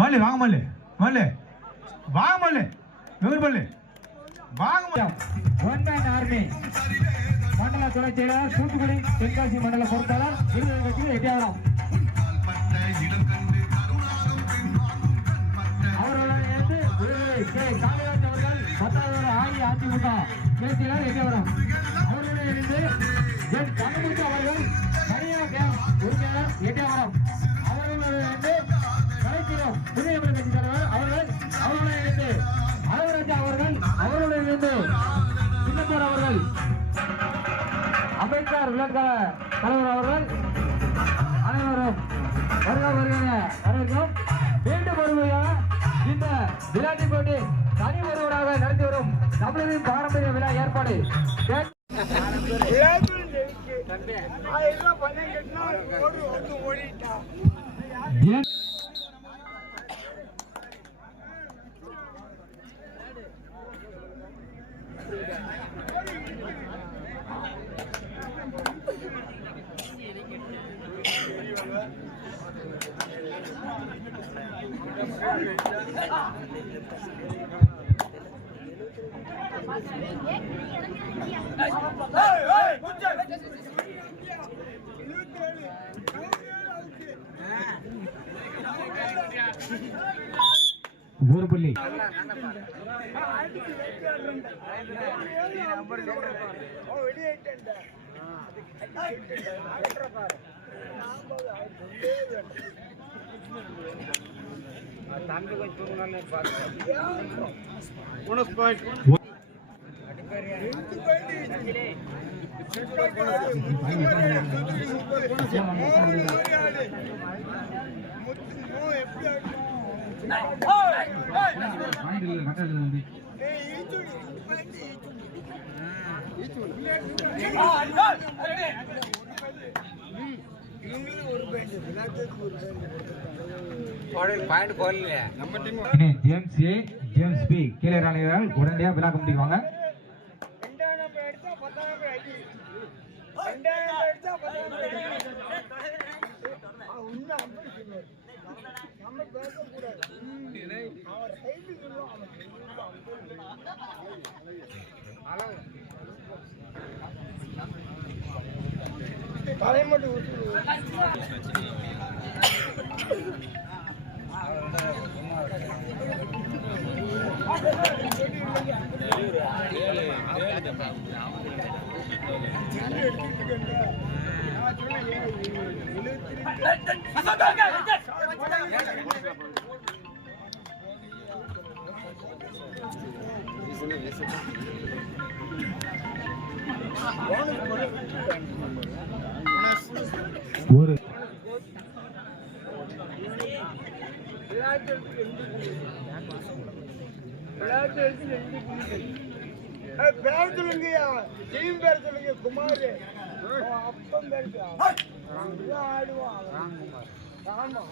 மல்லி வாங்க மல்லி மல்லி வாங்க மல்லி வெங்கட் மல்லி வாங்க. ஒன் மேன் ஆர்மி மண்டல துணை செயலாளர் தூத்துக்குடி தென்காசி மண்டல பொறுப்பாளர் விருதுநகர் எட்டியாவரம் அவர்களுடன் காளிராஜ் அவர்கள் 10வது அஇஅதிமுக பேசியாளர் எட்டியாவரம் அவர்களுடன் இணைந்து என் கண்ணமுத்து அவர்கள் தனியா கேம் உரிமையாளர் எட்டியாவரம் அவர்களுடன் இணைந்து கலைக்கிறோம் புதிய கட்சி தலைவர் அவர்களுடன் இணைந்து அழகராஜா அவர்களுடன் இணைந்து சின்னப்பர் அவர்கள் அம்பேத்கர் விளக்க தலைவர் அவர்கள் அனைவரும் வருக வரவேற்கிறோம். மீண்டும் ஒருமுறையாக இந்த விளையாட்டு போட்டி தனி ஒருவராக நடத்தி வரும் தமிழரின் பாரம்பரிய விழா ஏற்பாடு ஒரு புள்ளி ஜேம்ஸ் ஏ ஜேம்ஸ் பி கீழே ராணிகள் உடனடியாக விழா கமிட்டிக்கு வாங்க. ஒரு பேர் சொல்லுங்கய்யா, டீம் பேர் சொல்லுங்க. குமார் அப்பம் பேருக்கு ஆடுவான். ஆமா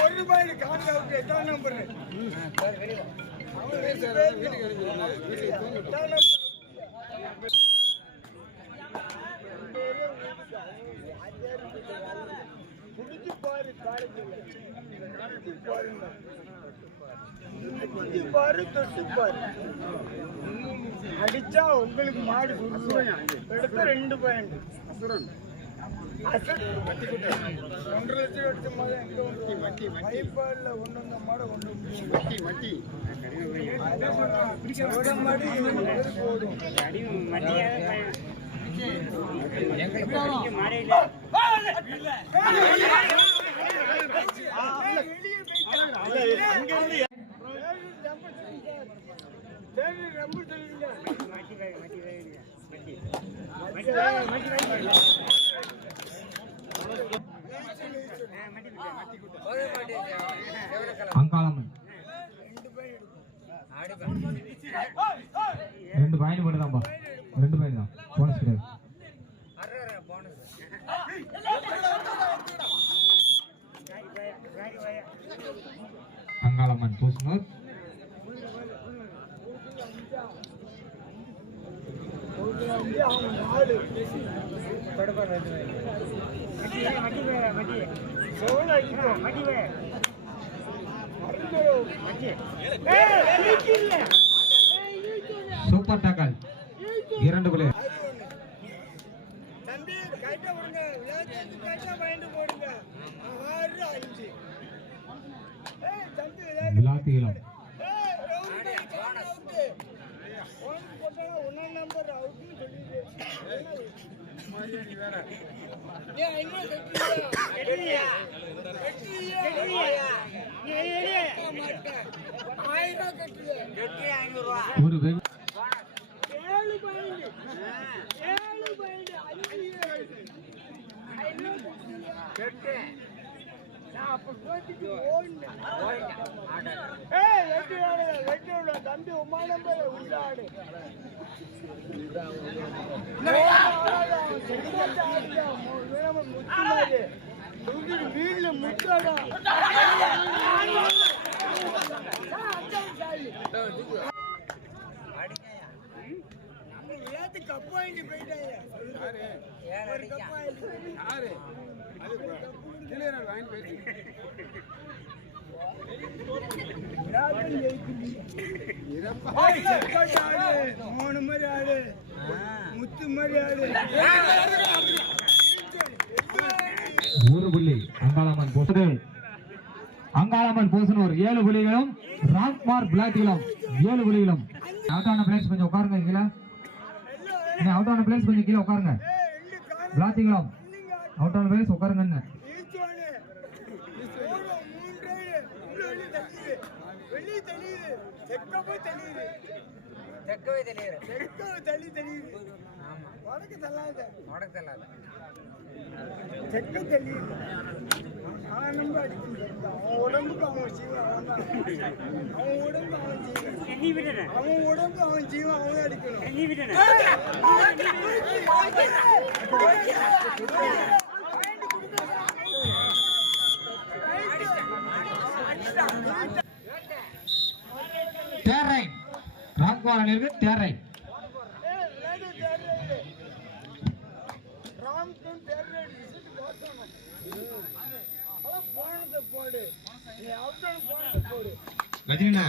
ஒரு ரூபாய் காண்டாவுக்கு எட்டாம் நம்பர் புடிச்சு பாரு, பாரு தொட்டு பாரு. அடிச்சா உங்களுக்கு மாடு எடுத்த 2 பாயிண்ட். 1.5 லட்சம் எடுத்த மாதிரி எங்க மைப்பாடில் ஒன்று வந்த மாடை ஒன்று மட்டி போதும். அங்காளம்மன் 2 பாயிண்ட் மட்டும் தான்ப்பா. 2 பாயிண்ட் தான், போனஸ் கிடையாது. அங்காளம்மன் பூசனூர். சூப்பர் டாக்கல் 2 புள்ளி. விளாத்தியிலும் ஒரு தம்பி உமா நம்பர் உண்டாடு வீட்டுல முட்டாடா விளையாட்டு கப்பாயிட்டு போயிட்டாங்க. மூணு மாதிரி ஆடு முத்து மாதிரி ஆடு. ஒரு புள்ளி அங்காளம்மன் பூசனூர். அங்காளம்மன் பூசனூர் 7 புள்ளிகளும் ராம்குமார் பிளாட்டிகளும் 7 புள்ளிகளும். அவுட் ஆன பிளேஸ் கொஞ்சம் உட்காருங்க கீழே. அவுட் ஆன பிளேஸ் கொஞ்சம் கீழே உட்காருங்க. பிளாட்டிகளும் அவுட் ஆன பிளேஸ் உட்காருங்க. உடம்புக்கு அவன் ஜீவன் அவன் அடிக்கணும். தேரை ராம்குமார் அணியிற்கு தேரை. ரஜினா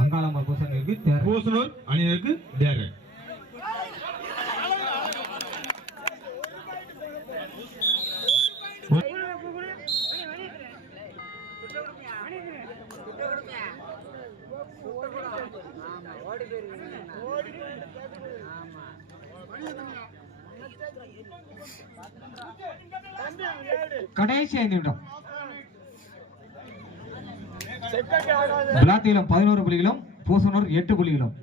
அங்காளம்மன் பூசனூர் அணியிற்கு தேரை. கடைசி 5 நிமிடம். விளாத்தியிலும் 11 புள்ளிகளும் பூசனூர் 8 புள்ளிகளும்.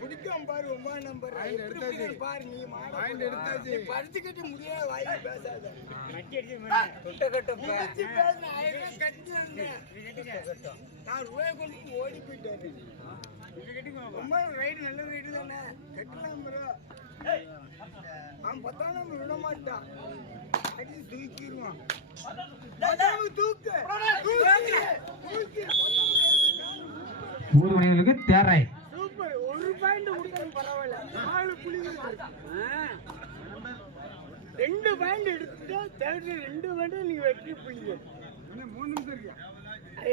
குடிக்காம பாரு உமா நம்பர் பாரு. நீ படுத்துக்கிட்டு முடியாத வாய் பேசாத. நான் ரூபாய் கொண்டு ஓடி போயிட்டாரு. ரொம்ப ரைடு நல்ல ரைடு தானே கட்டலாம் ப்ரோ. அவன் 10ஆம் நம்பர் விட மாட்டான். அடி தூக்கிடுவான். தூக்கு ஊர் மணிகளுக்கு தேரை. சூப்பர். 1 பாயிண்ட் கொடுத்தாலும் பரவாயில்ல. 4 புள்ளிகள் 2 பாயிண்ட் எடுத்துட்டா 2 பாயிண்ட் நீங்க வெற்றி புள்ளிகள். 3 நிமிஷம் இருக்கா?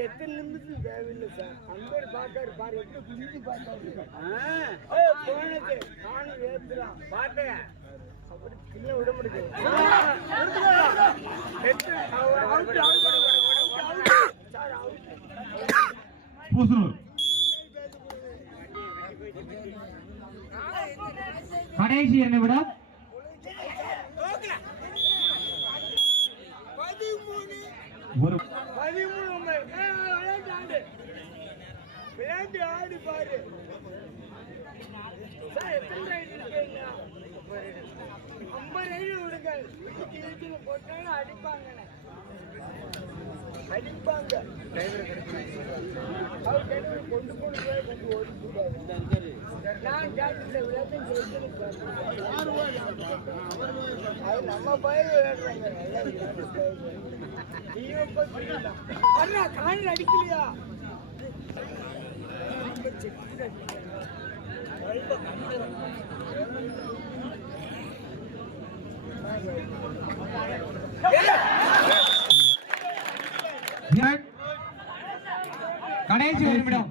எத்தனை நிமிஷம் தேவையில்லை சார். அம்பேர் பாக்காரு பாரு. எப்படி புரிஞ்சு பார்த்தாரு. போனது நானும் ஏத்துறான் பார்த்தேன். அப்படி இல்லை விட முடியாது. பூசனூர் கடைசி 2 நிமிடம். 13 விளையாட்டு ஆடி பாரு. எத்தனை ரைடு இருக்கீங்க? 50 ரைடு விடுங்க. போட்டாலும் அடிப்பாங்க. அவர் கொண்டு கொண்டு ஓடி நான் அது நம்ம பயிர் விளையாடுறாங்க. நல்லா காலில் அடிக்கலையா? கடைசி 1 நிமிடம்.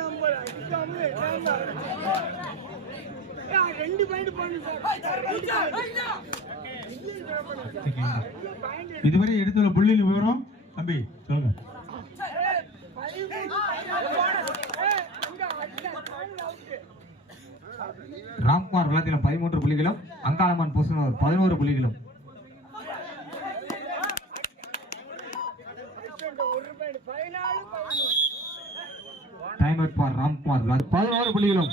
நம்பர் அடிக்காம 2 பாயிண்ட் பண்ணு சார். இதுவரை எடுத்துள்ள புள்ளி விவரம் தம்பி சொல்லுங்க. ராம்குமார் விளாத்திலும் 13 புள்ளிகளும், அங்காளம்மன் பூசனூர் 11 புள்ளிகளும். டைம் அவுட் ஃபார் ராம்குமார் 11 புள்ளிகளும்.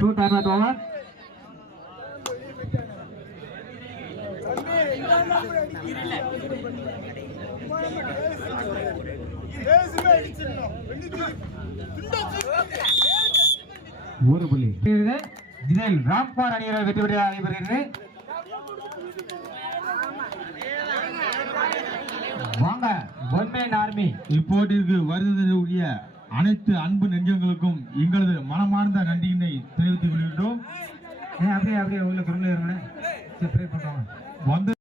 2 டைம் அவுட் ஓவர். ஒரு புள்ளி. இதில் ராம்குமார் அணியினர் வெற்றி பெற்ற நடைபெறுகிறது. வாங்க ஒன்மேன் ஆர்மி. இப்போட்டிற்கு வருவதற்குரிய அனைத்து அன்பு நெஞ்சங்களுக்கும் எங்களது மனமார்ந்த நன்றியினை தெரிவித்துக் கொள்கின்றோம். அப்படியே உள்ள குரல் வந்து